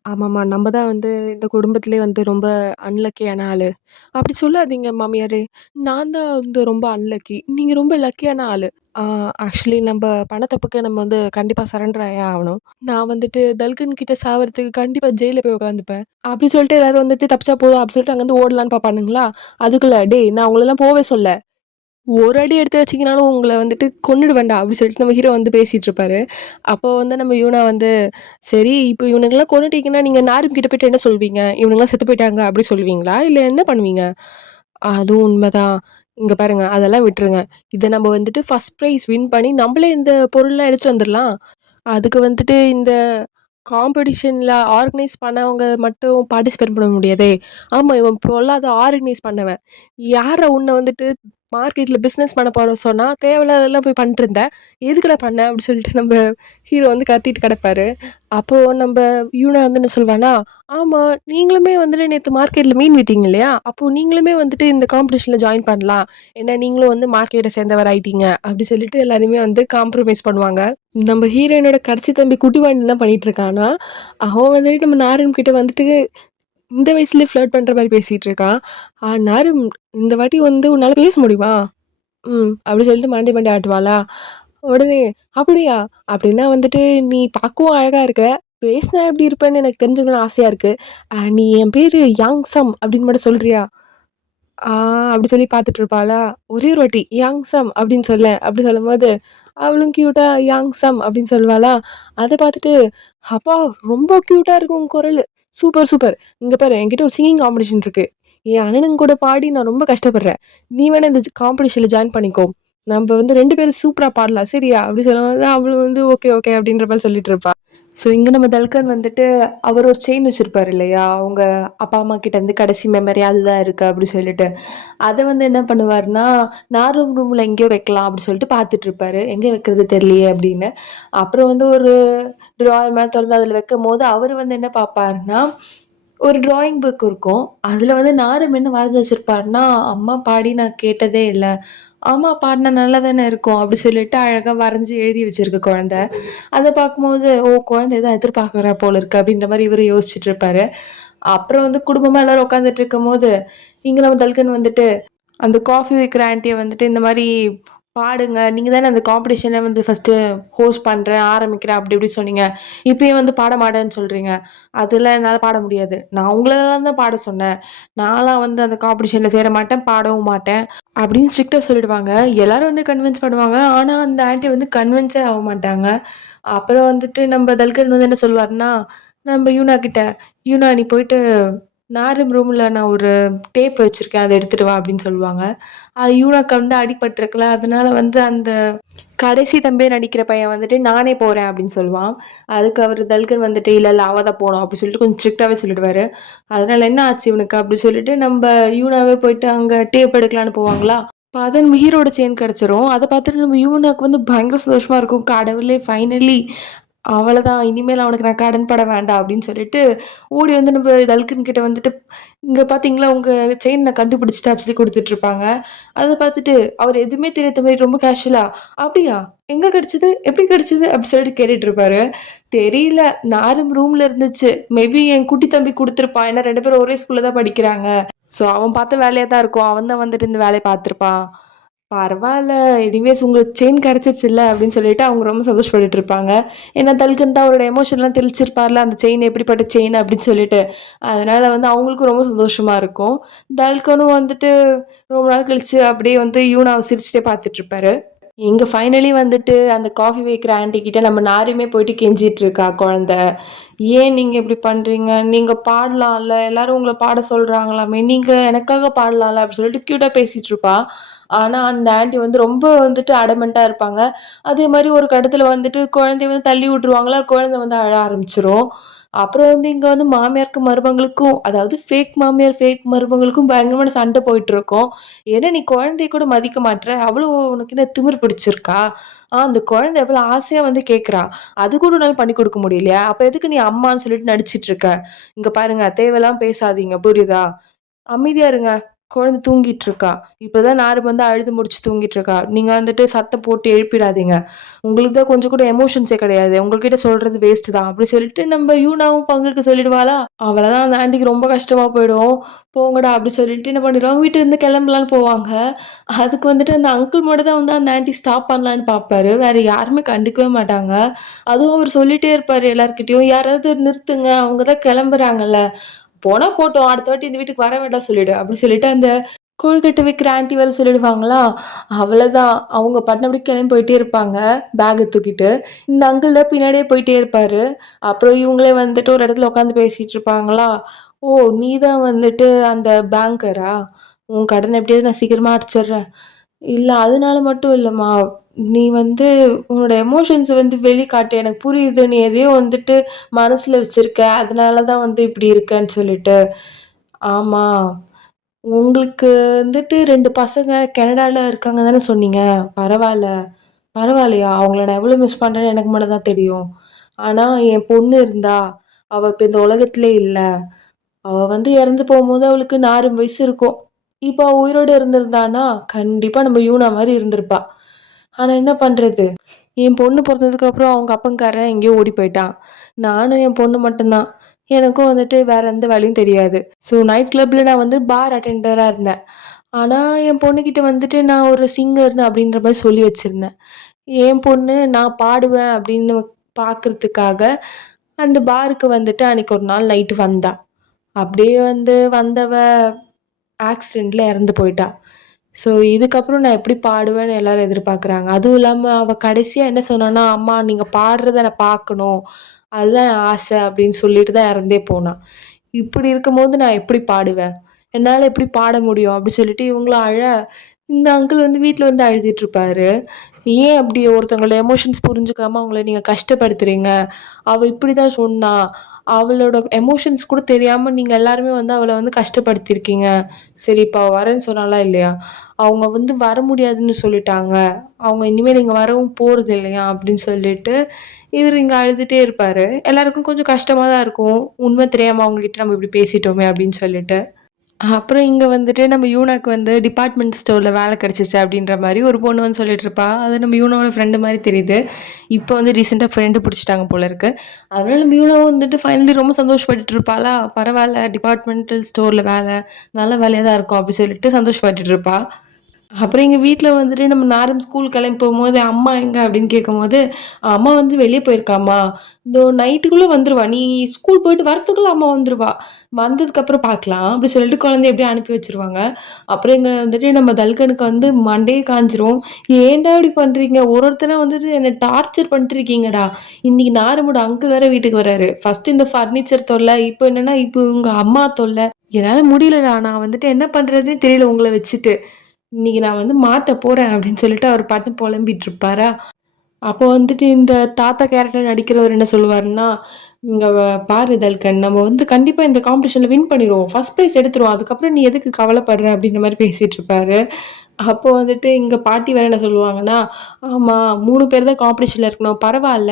ஆமாமா. நம்ம தான் வந்து இந்த குடும்பத்திலேயே வந்து ரொம்ப அன்லக்கியான ஆளு. அப்படி சொல்லாதீங்க மாமியாரே. நான் தான் வந்து ரொம்ப அன்லக்கி. நீங்க ரொம்ப லக்கியான ஆளு. ஆ ஆக்சுவலி நம்ப பண்ண தப்புக்கு நம்ம வந்து கண்டிப்பா சரண்டர் ஆயே ஆவணும். நான் வந்துட்டு தல்கன் கிட்ட சாவறதுக்கு கண்டிப்பா ஜெயில்ல போய் உட்காந்துப்பேன். அப்படி சொல்லிட்டு எல்லாரும் வந்துட்டு தப்பிச்சா போதும் அப்படி சொல்லிட்டு அங்கருந்து ஓடலான்னு பார்ப்பானுங்களா? அதுக்குள்ள "டேய் நான் உங்களலாம் போவே சொல்லல. ஒரு அடி எடுத்து வச்சீங்கனாலும் உங்கள வந்துட்டு கொன்னுடுவேன்டா" அப்படி சொல்லிட்டு நம்ம ஹீரோ வந்து பேசிட்டு இருப்பாரு. அப்போ வந்து நம்ம யூனா வந்து, "சரி இப்ப இவனுங்கலாம் கொன்னுட்டீங்கன்னா, நீங்க நாரும் கிட்ட போயிட்டு என்ன சொல்வீங்க? இவனுங்கலாம் செத்து போயிட்டாங்க அப்படி சொல்லுவீங்களா? இல்ல என்ன பண்ணுவீங்க?" அதுவும் உண்மதான். இங்க பாருங்க அதெல்லாம் விட்டுருங்க. இத நம்ம வந்துட்டு ஃபர்ஸ்ட் பிரைஸ் வின் பண்ணி நம்பளே இந்த பொருள்லாம் எடுத்துட்டு வந்துரலாம். அதுக்கு வந்துட்டு இந்த காம்படிஷன்ல ஆர்கனைஸ் பண்ணவங்க மட்டும் பார்ட்டிசிபேட் பண்ண முடியாதே! ஆமா, இவன் பொல்லாத ஆர்கனைஸ் பண்ணவன். யார்றா உன்ன வந்துட்டு மார்க்கெட்ல பிசினஸ் பண்ண போறோம் சொன்னா, தேவையில்லாததெல்லாம் போய் பண்ணிட்டுருந்த. எதுக்குடா பண்ண? அப்டி சொல்லிட்டு நம்ப ஹீரோ வந்து கத்திட்டு கெடப்பாரு. அப்போ நம்ப யூனா வந்து என்ன சொல்வான்னா, "ஆமா, நீங்களுமே வந்துட்டு நேத்து மார்க்கெட்ல மீன் வித்தீங்க இல்லையா? அப்போ நீங்களுமே வந்துட்டு இந்த காம்படிஷன்ல ஜாயின் பண்ணலாம். ஏன்னா நீங்களும் வந்து மார்க்கெட்ட சேர்ந்தவர் ஆயிட்டீங்க." அப்டி சொல்லிட்டு எல்லாரையுமே வந்து காம்ப்ரமைஸ் பண்ணுவாங்க. நம்ம ஹீரோயினோட கடைசி தம்பி குட்டிவாண்டி என்ன பண்ணிட்டு இருக்கான்னா, அவன் வந்துட்டு நம்ம நாரும் கிட்ட வந்துட்டு இந்த வயசுலயே ஃப்ளர்ட் பண்ற மாரி பேசிட்டு இருக்கான். நாரும் இந்த வாட்டி வந்து உன்னால பேச முடியுமா? அப்படி சொல்லிட்டு மண்டைய மண்டைய ஆட்டுவாளா, உடனே "அப்படியா? அப்படின்னா வந்துட்டு நீ பார்க்கவும் அழகா இருக்க. பேசினா எப்படி இருப்பேன்னு எனக்கு தெரிஞ்சுக்கணும்னு ஆசையா இருக்கு. நீ என் பேரு யாங் சம் அப்படின்னு மட்டும் சொல்றியா?" ஆ அப்படி சொல்லி பார்த்துட்டு இருப்பாளா, ஒரே ஒரு வாட்டி "யாங் சம்" அப்படின்னு சொல்லேன். அப்படி சொல்லும்போது, அவளும் கியூட்டா "யாங் சம்" அப்படின்னு சொல்வாளா, அத பார்த்துட்டு, "அப்பா ரொம்ப கியூட்டா இருக்கு உன் குரலு. Super, super. இங்க பாரு என்கிட்ட ஒரு சிங்கிங் காம்படிஷன் இருக்கு. என் அண்ணனுங்க கூட பாடி நான் ரொம்ப கஷ்டப்படுறேன். நீ வேணா இந்த காம்படிஷன்ல ஜாயின் பண்ணிக்கோ. நம்ப வந்து 2 பேரும் சூப்பரா பாடலாம். சரியா?" அப்படி சொல்லும்போது அவளும் வந்து ஓகே, ஓகே அப்படின்ற மாரி சொல்லிட்டு இருப்பா. ஸோ, இங்க நம்ம தல்கன் வந்துட்டு அவர் ஒரு செயின் வச்சிருப்பாரு இல்லையா? அவங்க அப்பா, அம்மா கிட்டேருந்து கடைசி மெமரி அதுதான் இருக்கு அப்படி சொல்லிட்டு. அத வந்து என்ன பண்ணுவாருன்னா, நார்மல் ரூம்ல எங்கேயோ வைக்கலாம் அப்படி சொல்லிட்டு பார்த்துட்டுருப்பாரு. எங்க வைக்கிறது தெரியலையே அப்படின்னு. அப்புறம் வந்து ஒரு ட்ராயர் மேல தொறந்து அதில வைக்கும்போது, அவரு வந்து என்ன பார்ப்பாருன்னா, ஒரு ட்ராயிங் புக் இருக்கும். அதில வந்து நாரும் என்ன வரைஞ்சு வச்சிருப்பாருன்னா, "அம்மா பாடி நான் கேட்டதே இல்ல. அம்மா பாடுனா நல்லா தானே இருக்கும்." அப்படி சொல்லிட்டு அழகா வரைஞ்சு எழுதி வச்சிருக்கு குழந்தை. அத பார்க்கும்போது, "ஓ! குழந்தை இதான் எதிர்பார்க்கிறா போல இருக்கு." அப்படின்ற மாரி இவரு யோசிச்சுட்டு இருப்பாரு. அப்புறம் வந்து குடும்பமா எல்லாரும் உட்காந்துட்டு இருக்கும்போது, இங்க நம்ம தல்கன் வந்துட்டு அந்த காஃபி விக்கிற ஆன்டிய வந்துட்டு இந்த மாரி பாடுங்க. நீங்க தானே அந்த காம்படிஷன வந்து ஃபர்ஸ்ட்டு ஹோஸ்ட் பண்றேன், ஆரம்பிக்கிறேன் அப்படி இப்படி சொன்னீங்க. இப்பயும் வந்து பாட மாட்டேன்னு சொல்றீங்க. அதெல்லாம் என்னால பாட முடியாது. நான் உங்களலாம் தான் பாட சொன்னேன். நான்லாம் வந்து அந்த காம்படிஷன்ல சேர மாட்டேன், பாடவும் மாட்டேன். அப்படின்னு ஸ்ட்ரிக்ட்டா சொல்லிடுவாங்க. எல்லாரும் வந்து கன்வின்ஸ் பண்ணுவாங்க. ஆனா அந்த ஆன்டி வந்து கன்வின்ஸே ஆக மாட்டாங்க. அப்புறம் வந்துட்டு நம்ம தல்கர் வந்து என்ன சொல்வாருன்னா, நம்ம யூனா கிட்ட, "யூனா நீ போயிட்டு நாரும் ரூம்ல நான் ஒரு டேப் வச்சிருக்கேன். அத எடுத்துட்டு வா" அப்படின்னு சொல்லுவாங்க. அது யூனாக்கு வந்து அடிபட்டுருக்குல்ல, அதனால வந்து அந்த கடைசி தம்பியா நடிக்கிற பையன் வந்துட்டு, "நானே போறேன்" அப்படின்னு சொல்லுவான். அதுக்கு அவரு தல்கர் வந்துட்டு, "இல்ல, இல்ல அவ தான் போணும்" அப்படி சொல்லிட்டு கொஞ்சம் ஸ்ட்ரிக்ட்டாவே சொல்லிடுவாரு. அதனால "என்ன ஆச்சு இவனுக்கு?" அப்படி சொல்லிட்டு நம்ப யூனாவே போயிட்டு அங்க டேப் எடுக்கலான்னு போவாங்களா, பார்த்தா நம்ம ஹீரோவோட செயின் கிடைச்சிரும். அத பார்த்துட்டு நம்ம யூனாக்கு வந்து பயங்கர சந்தோஷமா இருக்கும். கடவுளே! ஃபைனலி அவ்வளதான். இனிமேல் அவனுக்கு நான் கடன் பட வேண்டாம் அப்படின்னு சொல்லிட்டு, ஓடி வந்து நம்ம தல்கன் கிட்ட வந்துட்டு, "இங்க பார்த்தீங்களா உங்க செயின் நான் கண்டுபிடிச்சுட்டேன்" அப்படி சொல்லி குடுத்துட்டுருப்பாங்க. அத பார்த்துட்டு அவர் எதுவுமே தெரியாத மாரி ரொம்ப கேஷுவலா, "அப்படியா? எங்க கிடைச்சது? எப்படி கிடைச்சது?" அப்படி சொல்லிட்டு கேட்டுட்டு இருப்பாரு. "தெரியல. நாரும் ரூம்ல இருந்துச்சு. மேபி என் குட்டி தம்பி குடுத்துருப்பான். ஏன்னா 2 பேரும் ஒரே ஸ்கூல்ல தான் படிக்கிறாங்க. ஸோ அவன் பார்த்த வேலையா தான் இருக்கும். அவன் தான் வந்துட்டு இந்த வேலைய பார்த்துருப்பான்." பரவால்ல. எனிவேஸ் உங்களுக்கு செயின் கிடைச்சிருச்சுல்ல அப்படின்னு சொல்லிட்டு அவங்க ரொம்ப சந்தோஷப்பட்டுட்டு இருப்பாங்க. ஏன்னா தல்கன் தான் அவரோட எமோஷன்லாம் தெளிச்சிருப்பார்ல, அந்த செயின் எப்படிப்பட்ட செயின் அப்படின்னு சொல்லிட்டு. அதனால வந்து அவங்களுக்கும் ரொம்ப சந்தோஷமா இருக்கும். தல்கனும் வந்துட்டு ரொம்ப நாள் கழிச்சு அப்படியே வந்து யூனாவ சிரிச்சுட்டே பார்த்துட்டு இருப்பாரு. இங்க ஃபைனலி வந்துட்டு அந்த காஃபி வைக்கிற ஆன்டி கிட்ட நம்ம நாருமே போயிட்டு கெஞ்சிட்டு இருக்கா குழந்தை. "ஏன் நீங்க இப்படி பண்றீங்க? நீங்க பாடலாம்ல. எல்லாரும் உங்கள பாட சொல்றாங்களாமே. நீங்க எனக்காக பாடலாம்ல." அப்படி சொல்லிட்டு கியூட்டா பேசிட்டு இருப்பா. ஆனா அந்த ஆன்டி வந்து ரொம்ப வந்துட்டு அடமென்ட்டா இருப்பாங்க. அதே மாரி ஒரு கட்டத்துல வந்துட்டு குழந்தைய வந்து தள்ளி விட்டுருவாங்களா, குழந்தை வந்து அழ ஆரம்பிச்சுரும். அப்புறம் வந்து இங்க வந்து மாமியாருக்கும், மருமகளுக்கும் அதாவது ஃபேக் மாமியார், ஃபேக் மருமகளுக்கும் பயங்கரமான சண்டை போயிட்டுருக்கும். "ஏன்னா நீ குழந்தைய கூட மதிக்க மாட்ற. அவ்வளோ உனக்கு என்ன திமிரு பிடிச்சிருக்கா? அந்த குழந்தை எவ்வளோ ஆசையா வந்து கேட்கிறா. அது கூட உன்னால பண்ணி குடுக்க முடியலையா? அப்ப எதுக்கு நீ அம்மான்னு சொல்லிட்டு நடிச்சிட்டு இருக்க? இங்க பாருங்க தேவையில்லாம பேசாதீங்க புரியுதா? அமைதியா இருங்க. குழந்தை தூங்கிட்டு இருக்கா. இப்பதான் நாரு வந்து அழுது முடிச்சு தூங்கிட்டு இருக்கா. நீங்க வந்துட்டு சத்தம் போட்டு எழுப்பிடாதீங்க. உங்களுக்கு தான் கொஞ்சம் கூட எமோஷன்ஸே கிடையாது. உங்ககிட்ட சொல்றது வேஸ்ட் தான்." அப்படி சொல்லிட்டு நம்ம யூனாவும் பங்குக்கு சொல்லிடுவாளா, அவ்வளதான் அந்த ஆன்டிக்கு ரொம்ப கஷ்டமா போயிடும். "போங்கடா" அப்படி சொல்லிட்டு என்ன பண்ணிருவாங்க, வீட்டிலருந்து கிளம்பலான்னு போவாங்க. அதுக்கு வந்துட்டு அந்த அங்கிள் மட்டும் தான் வந்து அந்த ஆன்டி ஸ்டாப் பண்ணலான்னு பார்ப்பாரு. வேற யாருமே கண்டுக்கவே மாட்டாங்க. அதுவும் அவரு சொல்லிட்டே இருப்பாரு எல்லார்கிட்டயும், "யாராவது நிறுத்துங்க. அவங்க தான் கிளம்புறாங்கல்ல." "போனா போட்டும். அடுத்த வாட்டி இந்த வீட்டுக்கு வர வேண்டாம் சொல்லிடு." அப்படி சொல்லிட்டு அந்த கொழுக்கட்டை விக்கிற ஆன்டி வேற சொல்லிடுவாங்களா, அவ்வளதான். அவங்க பாட்டுன்னு கிளம்பி போயிட்டே இருப்பாங்க, பேக்க தூக்கிட்டு. இந்த அங்கிள் தான் பின்னாடியே போயிட்டே இருப்பாரு. அப்புறம் இவங்களே வந்துட்டு ஒரு இடத்துல உட்காந்து பேசிட்டு இருப்பாங்களா, "ஓ! நீ தான் வந்துட்டு அந்த பேங்கரா? உன் கடன எப்படியாவது நான் சீக்கிரமா அடைச்சிடுறேன்." "இல்ல அதனால மட்டும் இல்லம்மா. நீ வந்து உன்னோட எமோஷன்ஸ வந்து வெளிக்காட்டு. எனக்கு புரியுது. நீ எதையோ வந்துட்டு மனசுல வச்சிருக்க. அதனால தான் வந்து இப்படி இருக்கன்னு சொல்லிட்டு. ஆமா. உங்களுக்கு வந்துட்டு 2 பசங்க கனடால இருக்காங்க தானே சொன்னீங்க. பரவால்ல. பரவால்லையா? அவங்கள நான் எவ்வளோ மிஸ் பண்றேன்னு எனக்கு மட்டும் தான் தெரியும். ஆனா என் பொண்ணு இருந்தா, அவ இப்ப இந்த உலகத்திலே இல்ல. அவ வந்து இறந்து போம்போது அவளுக்கு 4 வயசு இருக்கும். இப்ப அவ உயிரோட இருந்திருந்தான்னா, கண்டிப்பா நம்ம யூனா மாரி இருந்திருப்பா. ஆனா என்ன பண்றது? என் பொண்ணு பொறந்ததுக்கு அப்புறம் அவங்க அப்பன்காரன் எங்கேயோ ஓடி போயிட்டான். நானும் என் பொண்ணு மட்டும் தான். எனக்கும் வந்துட்டு வேற எந்த வேலையும் தெரியாது. ஸோ நைட் கிளப்ல நான் வந்து பார் அட்டெண்டரா இருந்தேன். ஆனா என் பொண்ணுகிட்ட வந்துட்டு நான் ஒரு சிங்கர்ன்னு அப்படின்ற மாரி சொல்லி வச்சிருந்தேன். என் பொண்ணு நான் பாடுவேன் அப்படின்னு பார்க்கறதுக்காக, அந்த பாருக்கு வந்துட்டு அன்னைக்கு ஒரு நாள் நைட்டு வந்தா. அப்படியே வந்து வந்தவ ஆக்சிடென்ட்ல இறந்து போயிட்டா. ஸோ இதுக்கப்புறம் நான் எப்படி பாடுவேன்னு எல்லாரும் எதிர்பார்க்குறாங்க. அதுவும் இல்லாம அவ கடைசியா என்ன சொன்னான்னா, "அம்மா நீங்க பாடுறத நான் பார்க்கணும். அதுதான் என் ஆசை" அப்படின்னு சொல்லிட்டு தான் இறந்தே போனா. இப்படி இருக்கும்போது நான் எப்படி பாடுவேன்? என்னால எப்படி பாட முடியும்? அப்படி சொல்லிட்டு இவங்களும் அழ, இந்த அங்கிள் வந்து வீட்ல வந்து அழுதுட்டு இருப்பாரு. ஏன் அப்படி ஒருத்தவங்களோட எமோஷன்ஸ் புரிஞ்சுக்காம அவங்கள நீங்க கஷ்டப்படுத்துறீங்க? அவ இப்படிதான் சொன்னா. அவளோட எமோஷன்ஸ் கூட தெரியாம நீங்க எல்லாருமே வந்து அவள வந்து கஷ்டப்படுத்தியிருக்கீங்க. சரி இப்ப அவ வரேன்னு சொன்னாளா இல்லையா? அவங்க வந்து வர முடியாதுன்னு சொல்லிட்டாங்க. அவங்க இனிமேல் இங்க வரவும் போறது இல்லையாம் அப்படின்னு சொல்லிட்டு, இவரு இங்க அழுதுட்டே இருப்பாரு. எல்லாருக்கும் கொஞ்சம் கஷ்டமா தான் இருக்கும். உண்மை தெரியாம அவங்க கிட்ட நம்ம இப்படி பேசிட்டோமே அப்படின்னு சொல்லிட்டு. அப்புறம் இங்க வந்துட்டு நம்ம யூனாக்கு வந்து டிபார்ட்மெண்ட் ஸ்டோர்ல வேலை கிடைச்சிச்சு அப்படின்ற மாரி ஒரு பொண்ணு வந்து சொல்லிட்டு இருப்பா. அது நம்ம யூனாவோட ஃப்ரெண்டு மாரி தெரியுது. இப்போ வந்து ரீசென்ட்டா ஃப்ரெண்டு புடிச்சுட்டாங்க போல இருக்கு. அதனால நம்ம யூனாவும் வந்துட்டு ஃபைனலி ரொம்ப சந்தோஷப்பட்டுட்டு இருப்பாளா, பரவால்ல டிபார்ட்மெண்டல் ஸ்டோர்ல வேலை, நல்ல வேலையா தான் இருக்கும் அப்படி சொல்லிட்டு சந்தோஷப்பட்டுட்டு இருப்பா. அப்புறம் எங்க வீட்ல வந்துட்டு நம்ம நாரும் ஸ்கூல் கிளம்பி போம்போது, "அம்மா எங்க?" அப்படின்னு கேட்கும்போது, "அம்மா வந்து வெளிய போயிருக்காம்மா. இதோ நைட்டுக்குள்ள வந்துருவா. நீ ஸ்கூல் போயிட்டு வரதுக்குள்ள அம்மா வந்துருவா. வந்ததுக்கப்புறம் பார்க்கலாம்." அப்படி சொல்லிட்டு குழந்தைய அப்படியே அனுப்பி வச்சுருவாங்க. அப்புறம் இங்க வந்துட்டு நம்ம தல்கனுக்கு வந்து மண்டையே காய்ஞ்சிரும். "ஏன்டா இப்படி பண்றீங்க? ஒரு ஒருத்தரா வந்துட்டு என்ன டார்ச்சர் பண்ணிட்டு இருக்கீங்கடா." இன்னைக்கு நாருமோட அங்கிள் வேற வீட்டுக்கு வராரு. ஃபர்ஸ்ட் இந்த ஃபர்னிச்சர் தொல்ல, இப்போ என்னன்னா இப்போ உங்க அம்மா தொல்ல. என்னால முடியலடா. நான் வந்துட்டு என்ன பண்றதுன்னே தெரியல உங்கள வச்சுட்டு. இன்னைக்கு நான் வந்து மாட்ட போறேன் அப்படின்னு சொல்லிட்டு அவர் பாட்டுன்னு புலம்பிட்டு இருப்பாரா. அப்போ வந்துட்டு இந்த தாத்தா கேரக்டர் நடிக்கிறவர் என்ன சொல்லுவாருன்னா, "இங்க பாரு தல்கன், நம்ம வந்து கண்டிப்பா இந்த காம்படிஷன்ல வின் பண்ணிருவோம். ஃபர்ஸ்ட் பிரைஸ் எடுத்துருவோம். அதுக்கப்புறம் நீ எதுக்கு கவலைப்படுற?" அப்படின்ற மாரி பேசிட்டு இருப்பாரு. அப்போ வந்துட்டு எங்க பாட்டி வேற என்ன சொல்லுவாங்கன்னா, "ஆமா 3 பேர் தான் காம்படிஷன்ல இருக்கணும். பரவால்ல.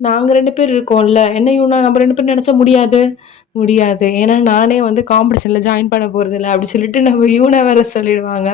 நாங்க 2 பேர் இருக்கோம்ல. என்ன இவனா நம்ம 2 பேரும் நெனச்சா முடியாது?" முடியாது. ஏன்னா நானே வந்து காம்படிஷன்ல ஜாயின் பண்ண போறதில்ல. அப்படி சொல்லிட்டு நம்ம இவன வேற சொல்லிடுவாங்க.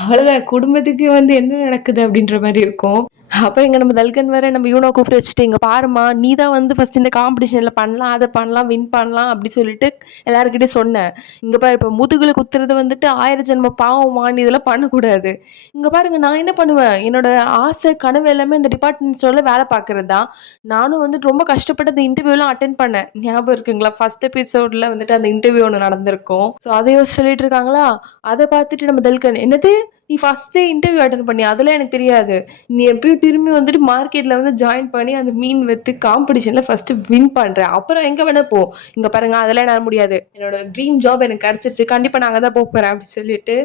அவ்வளோதான் குடும்பத்துக்கு வந்து என்ன நடக்குது அப்படின்ற மாரி இருக்கும். அப்புறம் இங்க நம்ம தல்கன் வேற நம்ம இவன கூப்பிட்டு வச்சுட்டு, "இங்க பாரும்மா, நீ தான் வந்து ஃபர்ஸ்ட் இந்த காம்படிஷன்ல பண்ணலாம், அத பண்ணலாம், வின் பண்ணலாம்" அப்படி சொல்லிட்டு எல்லார்கிட்டயும் சொன்னேன். "இங்க பாரு இப்ப முதுகுல குத்துறது வந்துட்டு 1000 ஜென்ம பாவம்மா, நீ இதெல்லாம் பண்ணக்கூடாது. இங்க பாருங்க நான் என்ன பண்ணுவேன், என்னோட ஆசை, கனவு எல்லாமே இந்த டிபார்ட்மெண்ட் ஸ்டோர்ல வேலை பார்க்கறது தான். நானும் வந்துட்டு ரொம்ப கஷ்டப்பட்டு அந்த இன்டர்வியூலாம் அட்டெண்ட் பண்ணேன். ஞாபகம் இருக்குங்களா? ஃபர்ஸ்ட் எபிசோட்ல வந்துட்டு அந்த இன்டர்வியூ ஒண்ணு நடந்திருக்கும். ஸோ அத யோசிச்சு சொல்லிட்டு இருக்காங்களா, அத பார்த்துட்டு நம்ம தல்கன், "என்னது? நீ ஃபர்ஸ்ட்டே இன்டர்வியூ அட்டெண்ட் பண்ணியா? அதெல்லாம் எனக்கு தெரியாது. நீ எப்படியும் திரும்பி வந்துட்டு மார்க்கெட்ல வந்து ஜாயின் பண்ணி அந்த மீன் வித்து காம்படிஷன்ல ஃபர்ஸ்ட் வின் பண்ற. அப்புறம் எங்க வேணா போ. இங்க பாருங்க அதெல்லாம் என்னால முடியாது. என்னோட ட்ரீம் ஜாப் எனக்கு கிடைச்சிருச்சு. கண்டிப்பா நான் அங்க தான் போப்போறேன்" அப்படி சொல்லிட்டு,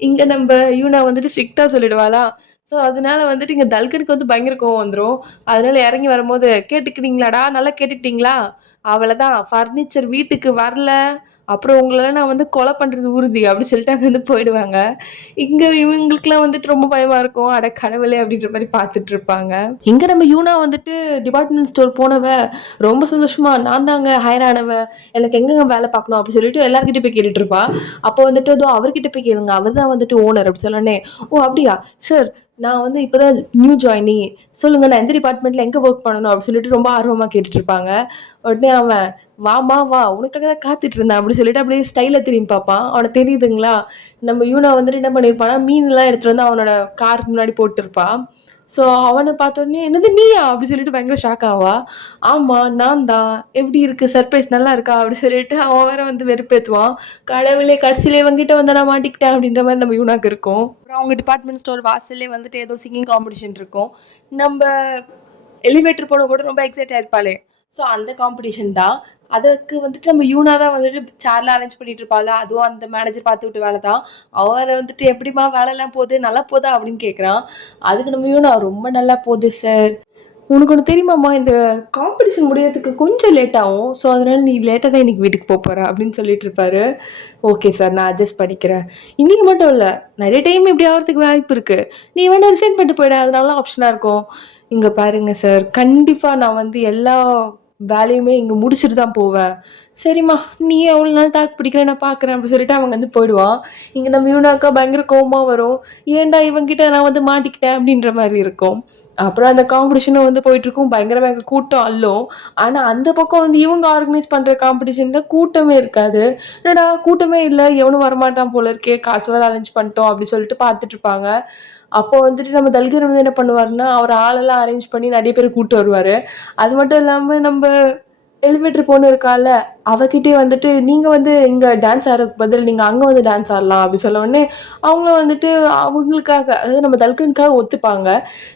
இங்க நம்ப யூனா வந்துட்டு ஸ்ட்ரிக்ட்டா சொல்லிடுவாளா. ஸோ அதனால வந்துட்டு இங்க தல்கனுக்கு வந்து பயங்கர கோவம் வந்துரும். அதனால இறங்கி வரும்போது, "கேட்டுக்கிறீங்களாடா? நல்லா கேட்டுக்கிட்டீங்களா? அவ்வளதான் ஃபர்னிச்சர் வீட்டுக்கு வரல, அப்புறம் உங்களலாம் நான் வந்து கொலை பண்றது உறுதி" அப்படி சொல்லிட்டு அங்கருந்து போயிடுவாங்க. இங்க இவங்களுக்குலாம் வந்துட்டு ரொம்ப பயமா இருக்கும். அட கடவுளே! அப்படின்ற மாரி பார்த்துட்டு இருப்பாங்க. இங்க நம்ம யூனா வந்துட்டு டிபார்ட்மெண்ட் ஸ்டோர் போனவ, ரொம்ப சந்தோஷமா நான் தாங்க ஹையர் ஆனவ. எனக்கு எங்கங்க வேலை பார்க்கணும் அப்படி சொல்லிட்டு எல்லார்கிட்டயும் போய் கேட்டுட்டு இருப்பா. அப்போ வந்துட்டு இதோ அவர்கிட்ட போய் கேளுங்க. அவர் தான் வந்துட்டு ஓனர் அப்படி சொன்னோனே, "ஓ! அப்படியா? சார் நான் வந்து இப்ப தான் நியூ ஜாயினி. சொல்லுங்க நான் எந்த டிபார்ட்மெண்ட்ல எங்க வொர்க் பண்ணணும்?" அப்படி சொல்லிட்டு ரொம்ப ஆர்வமா கேட்டுட்டு இருப்பாங்க. உடனே அவன், "வாம்மா வா! உனக்காக தான் காத்துட்டு இருந்தேன்" அப்படி சொல்லிட்டு அப்படியே ஸ்டைலா திரும்பி பார்ப்பான். அவனுக்கு தெரியுதுங்களா, நம்ம யூனா வந்துட்டு என்ன பண்ணியிருப்பான்னா, மீன்லாம் எடுத்துட்டு வந்து அவனோட காருக்கு முன்னாடி போட்டுருப்பா. ஸோ அவன பார்த்தோனே, "என்னது நீயா?" அப்படி சொல்லிட்டு பயங்கர ஷாக் ஆவா. "ஆமா, நான் தான். எப்படி இருக்கு? சர்ப்ரைஸ் நல்லா இருக்கா?" அப்படி சொல்லிட்டு அவன் வேற வந்து வெறுப்பேத்துவான். கடவுளே! கடைசில இவன்கிட்ட வந்து நான் மாட்டிக்கிட்டேன் அப்படின்ற மாரி நம்ம யூனாக்கு இருக்கும். அப்புறம் அவங்க டிபார்ட்மெண்ட் ஸ்டோர் வாசல்லயே வந்துட்டு ஏதோ சிங்கிங் காம்படிஷன் இருக்கும். நம்ப எலிவேட்டர் போன கூட ரொம்ப எக்ஸைட் ஆயிருப்பாளே! ஸோ அந்த காம்படிஷன் தான். அதுக்கு வந்துட்டு நம்ம யூனா தான் வந்துட்டு சேர்லாம் அரேஞ்ச் பண்ணிட்டு இருப்பாள்ல. அதுவும் அந்த மேனேஜர் பார்த்து விட்ட வேலை தான். அவர வந்துட்டு "எப்படிம்மா வேலைலாம் போகுது? நல்லா போதா?" அப்படின்னு கேட்குறான். அதுக்கு நம்ம யூனா "ரொம்ப நல்லா போகுது சார். உனக்கு ஒண்ணு தெரியுமாம்மா? இந்த காம்படிஷன் முடியறதுக்கு கொஞ்சம் லேட் ஆகும். ஸோ, அதனால நீ லேட்டா தான் இன்னைக்கு வீட்டுக்கு போற" அப்படின்னு சொல்லிட்டு இருப்பாரு. "Okay sir. நான் அட்ஜஸ்ட் பண்ணிக்கிறேன். இன்னைக்கு மட்டும் இல்ல. நெறைய டைம் இப்படி ஆவறதுக்கு வாய்ப்பு இருக்கு. நீ வேணா ரிசைன் பண்ணிட்டு போயிடு. அது நல்ல ஆப்ஷனா இருக்கும்." "இங்க பாருங்க சார். கண்டிப்பா நான் வந்து எல்லா வேலையுமே இங்க முடிச்சுட்டு தான் போவேன்." "சரிம்மா, நீ எவ்வளோ நாள் தாக்கு பிடிக்கிற நான் பார்க்குறேன்." அப்படி சொல்லிட்டு அவன் வந்து போயிடுவான். இங்க நம்ம யூனாக்கா பயங்கர கோவமா வரும். "ஏன்டா இவன்கிட்ட நான் வந்து மாட்டிக்கிட்டேன்." அப்படின்ற மாரி இருக்கும். அப்புறம் அந்த காம்படிஷனும் வந்து போயிட்டுருக்கும். பயங்கரமா எங்க கூட்டம் அள்ளும். ஆனா, அந்த பக்கம் வந்து இவங்க ஆர்கனைஸ் பண்ற காம்படிஷன்ல கூட்டமே இருக்காது. "என்னடா கூட்டமே இல்ல, எவனும் வரமாட்டான் போல இருக்கே, காசு வேற அரேஞ்ச் பண்ணிட்டோம்." அப்படி சொல்லிட்டு பார்த்துட்டுருப்பாங்க. அப்போ வந்துட்டு நம்ம தல்கர் வந்து என்ன பண்ணுவாருன்னா, அவர் ஆளெல்லாம் அரேஞ்ச் பண்ணி நெறைய பேர கூட்டு வருவாரு. அது மட்டும் இல்லாம நம்ப எலிவேட்டர் பொண்ணு இருக்கால்ல, அவகிட்டயே வந்துட்டு, "நீங்க வந்து இங்க டான்ஸ் ஆடுறதுக்கு பதில் நீங்க அங்க வந்து டான்ஸ் ஆடலாம்." அப்படி சொன்ன உடனே, அவங்க வந்துட்டு அவங்களுக்காக அதாவது நம்ம தல்கனுக்காக ஒத்துப்பாங்க.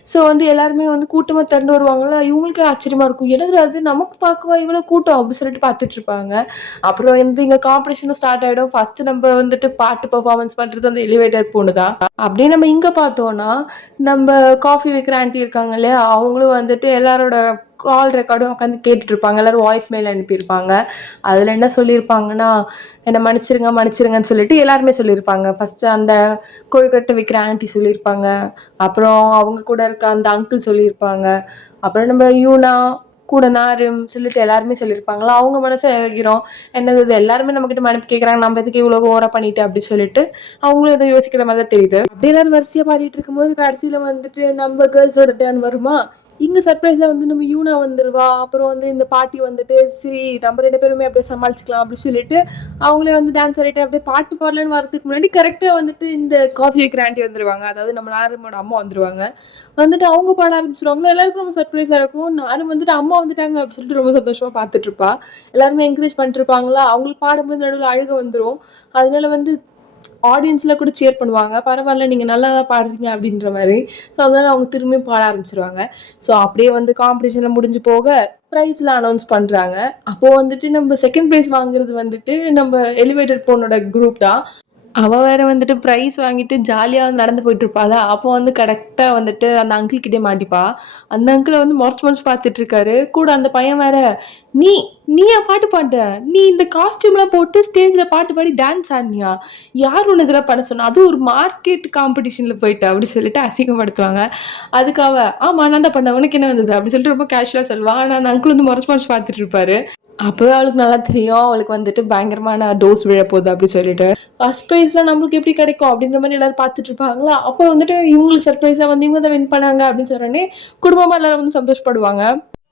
ஸோ வந்து எல்லாருமே வந்து கூட்டமா திரண்டு வருவாங்கல்ல, இவங்களுக்கே ஆச்சரியமா இருக்கும். "என்னதுடா இது நமக்கு பார்க்கவா இவ்வளோ கூட்டம்?" அப்படி சொல்லிட்டு பார்த்துட்டுருப்பாங்க. அப்புறம் வந்து இங்க காம்படிஷனும் ஸ்டார்ட் ஆயிடும். ஃபர்ஸ்ட்டு நம்ப வந்துட்டு பாட்டு பெர்ஃபார்மன்ஸ் பண்றது அந்த எலிவேட்டர் பொண்ணு தான். அப்படியே நம்ம இங்க பார்த்தோம்னா, நம்ப காஃபி விக்கிற ஆன்டி இருக்காங்க இல்லையா? அவங்களும் வந்துட்டு எல்லாரோட கால் ரெக்கார்டும் உட்காந்து கேட்டுட்டு இருப்பாங்க. எல்லாரும் வாய்ஸ் மெயில் அனுப்பியிருப்பாங்க. அதில என்ன சொல்லியிருப்பாங்கன்னா, "என்ன மன்னிச்சிருங்க, மன்னிச்சிருங்கன்னு" சொல்லிட்டு எல்லாருமே சொல்லியிருப்பாங்க. ஃபர்ஸ்ட்டு அந்த கொழுக்கட்டை விக்கிற ஆன்டி சொல்லியிருப்பாங்க. அப்புறம் அவங்க கூட இருக்க அந்த அங்கிள் சொல்லியிருப்பாங்க. அப்புறம் நம்ம யூனா, கூட நாரும் சொல்லிட்டு எல்லாருமே சொல்லியிருப்பாங்களா, அவங்க மனசு இளகிரும். என்னது இது எல்லாருமே நம்மகிட்ட மன்னிப்பு கேட்குறாங்க. நம்ம எதுக்கு இவ்வளோ ஓவரா பண்ணிட்டு அப்படி சொல்லிட்டு, அவங்களும் ஏதோ யோசிக்கிற மாரி தான் தெரியுது. அப்படியே எல்லாரும் வரிசையா பாடிட்டு இருக்கும்போது, கடைசியில வந்துட்டு நம்ம கேர்ள்ஸோட டர்ன் வருமா, இங்க சர்ப்ரைஸா வந்து நம்ம யூனா வந்துருவா. அப்புறம் வந்து இந்த பாட்டி வந்துட்டு, "சரி நம்ம 2 பேருமே அப்படியே சமாளிச்சுக்கலாம்" அப்படி சொல்லிட்டு, அவங்களே வந்து டான்ஸ் ஆடிட்டு அப்படியே பாட்டு பாடலான்னு வரதுக்கு முன்னாடி கரெக்ட்டா வந்துட்டு இந்த காஃபி விக்கிற ஆன்டி வந்துருவாங்க. அதாவது நம்ம நாருமோட அம்மா வந்துருவாங்க. வந்துட்டு அவங்க பாட ஆரம்பிச்சுருவாங்களா, எல்லாருக்கும் ரொம்ப சர்ப்ரைஸா இருக்கும். நானும் வந்துட்டு அம்மா வந்துட்டாங்க அப்படின்னு சொல்லிட்டு ரொம்ப சந்தோஷமா பார்த்துட்டுருப்பா. எல்லாருமே என்கரேஜ் பண்ணிட்டுருப்பாங்களா, அவங்களுக்கு பாடும்போது நடுவுல அழுகை வந்துரும். அதனால வந்து ஆடியன்ஸ்ல கூட சியர் பண்ணுவாங்க. "பரவால்ல நீங்க நல்லா தான் பாடுறீங்க" அப்படின்ற மாரி. ஸோ, அதனால அவங்க திரும்பியும் பாட ஆரம்பிச்சுருவாங்க. ஸோ, அப்படியே வந்து காம்படிஷன்லாம் முடிஞ்சு போக, பிரைஸ்லாம் அனௌன்ஸ் பண்றாங்க. அப்போ வந்துட்டு நம்ம 2ண்ட் பிரைஸ் வாங்குறது வந்துட்டு நம்ம எலிவேட்டர் பொண்ணோட குரூப் தான். அவ வேற வந்துட்டு பிரைஸ் வாங்கிட்டு ஜாலியா வந்து நடந்து போயிட்டுருப்பாளா, அப்போ வந்து கரெக்ட்டா வந்துட்டு அந்த அங்கிள் கிட்டயே மாட்டிப்பா. அந்த அங்கிள் வந்து மொறச்சு மொறச்சு பார்த்துட்டுருக்காரு. கூட அந்த பையன் வேற, "நீ நீயா பாட்டு பாடுன? நீ இந்த காஸ்டியூம்லாம் போட்டு ஸ்டேஜ்ல பாட்டு பாடி டான்ஸ் ஆடுனியா? யார் உன்ன இதெல்லாம் பண்ண சொன்னா? அதுவும் ஒரு மார்க்கெட் காம்படிஷன்ல போயிட்டு" அப்படி சொல்லிட்டு அசிங்கப்படுத்துவாங்க. அதுக்கு அவ, "ஆமா நான் தான் பண்ணேன். உனக்கு என்ன வந்தது?" அப்படி சொல்லிட்டு ரொம்ப கேஷுவலா சொல்லுவா. ஆனா அந்த அங்கிள் வந்து மொறச்சு மொறச்சு பார்த்துட்டு இருப்பாரு. அப்பவே அவளுக்கு நல்லா தெரியும். அவளுக்கு வந்துட்டு பயங்கரமான டோஸ் விழப்போகுது அப்டி சொல்லிட்டு. ஃபர்ஸ்ட் பிரைஸ்லாம் நம்மளுக்கு எப்படி கிடைக்கும்? அப்படின்ற மாரி எல்லாரும் பார்த்துட்டு இருப்பாங்களா, அப்போ வந்துட்டு இவங்களுக்கு சர்ப்ரைஸா வந்து இவங்க தான் வின் பண்ணாங்க அப்படின்னு சொன்னோனே, குடும்பமா எல்லாரும் வந்து சந்தோஷப்படுவாங்க.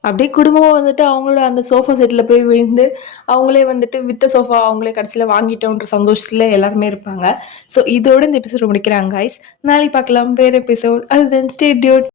அப்படியே குடும்பமா வந்துட்டு அவங்களோட அந்த சோஃபா செட்ல போய் விழுந்து, அவங்களே வந்துட்டு வித்த சோஃபா அவங்களே கடைசியில வாங்கிட்டோன்ற சந்தோஷத்துல எல்லாருமே இருப்பாங்க. ஸோ இதோட இந்த எபிசோட் முடிக்கிறாங்க காய்ஸ். நாளைக்கு பார்க்கலாம் வேற episode. Atul then stay Dude.